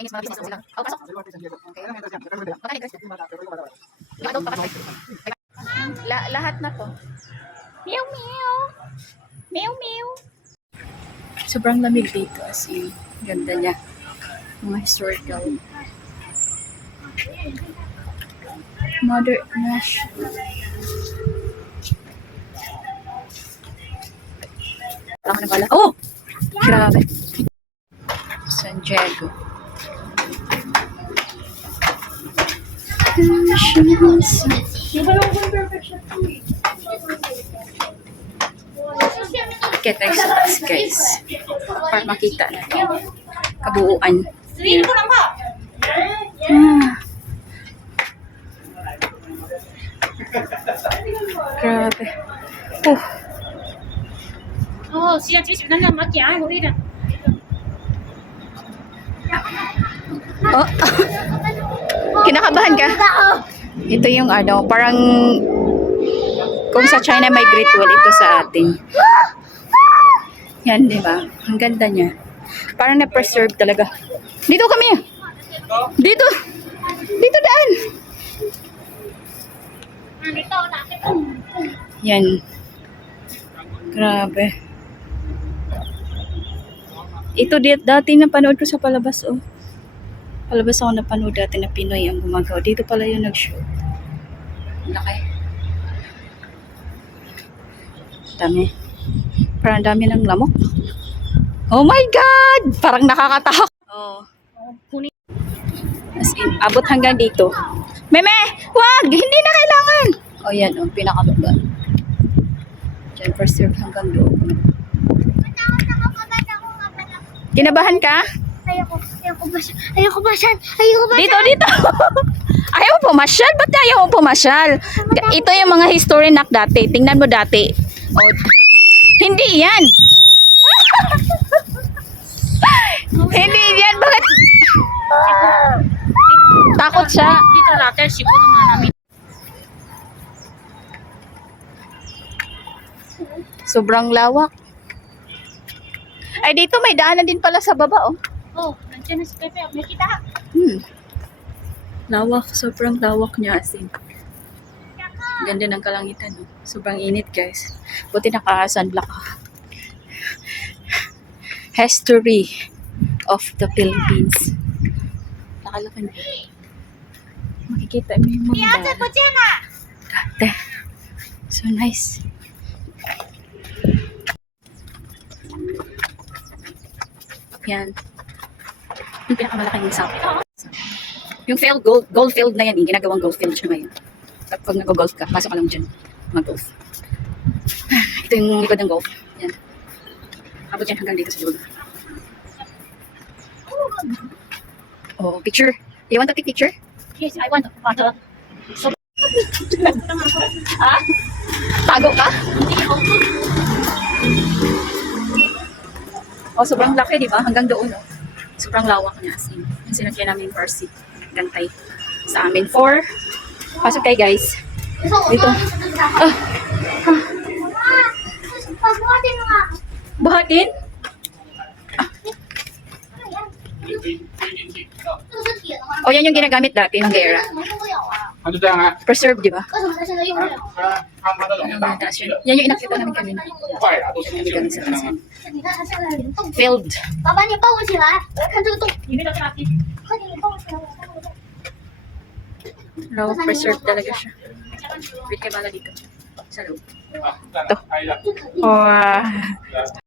Chinese mga business sila. Oh, pasok. Okay. Magkano guys? Yung adult pa kasi. Lahat na to. Meow meow. Meow meow. Sobrang lamig dito as in. Ganda niya. Mga historical. Mother Nash. Ako na pala. Oh! Grabe. San Diego. Get extras guys. Para makita natin. Kabuuan. Grabe. Oh, siya na lang magyan, huli na. Oh. Kinakabahan ka? Ito yung ano, parang kung sa China may Great Wall, ito sa atin. Yan, di ba? Ang ganda niya. Parang na-preserve talaga. Dito kami. Dito. Dito daan. Yan. Grabe. Ito dati napanood ko sa palabas, oh. Palabas ako napanood dati na Pinoy ang gumagawa. Dito pala yung nag-shoot. Laki. Dami. Parang dami ng lamok. Oh my God! Parang nakakatakot. Oh. As in, abot hanggang dito. Meme! Wag! Hindi na kailangan! Oh yan, oh. Pinakababa. Diyan, preserve hanggang doon. Kinabahan ka? Ayoko masyal. Dito. Ayaw mo pumasyal? Ba't ayaw mo pumasyal? Ito yung mga history nak dati. Tingnan mo dati. Oh, hindi yan. Hindi yan. Bakit? Takot siya. Dito later, siguro namin. Sobrang lawak. Ay, dito may daanan din pala sa baba, oh. Oh, nandiyan na si Pepe. May kita. Lawak. Sobrang lawak niya, as in. Ganda ng kalangitan, oh. Sobrang init, guys. Buti naka-sunblock ako. History of the Philippines. Nakalakan niya. Makikita mo yung mga dati. So nice. Yan. Yung pinakamalaking south. Yung field, gold field na yan, yung ginagawang gold field siya ngayon. Pag nag-golf ka, pasok ka lang dyan. Mag-golf. Ito yung likod ng golf. Yan. Abot yan hanggang dito sa dulo. Oh, picture. You want to take picture? Yes, I want to. So, Ha? Tago ka? Oh, sobrang laki, di ba? Hanggang doon, oh. Sobrang lawak niya. Yung sinagyan namin car seat. Gantay. Sa amin. 4. Pasok tayo, guys. Dito. Buhatin? Oh, yan yung ginagamit dati ng gera. Preserve, di ba? Yan yung inakita namin kami. Filled. Raw preserve talaga siya. Wait, kay bala dito. Sa loob. Ito. Oh,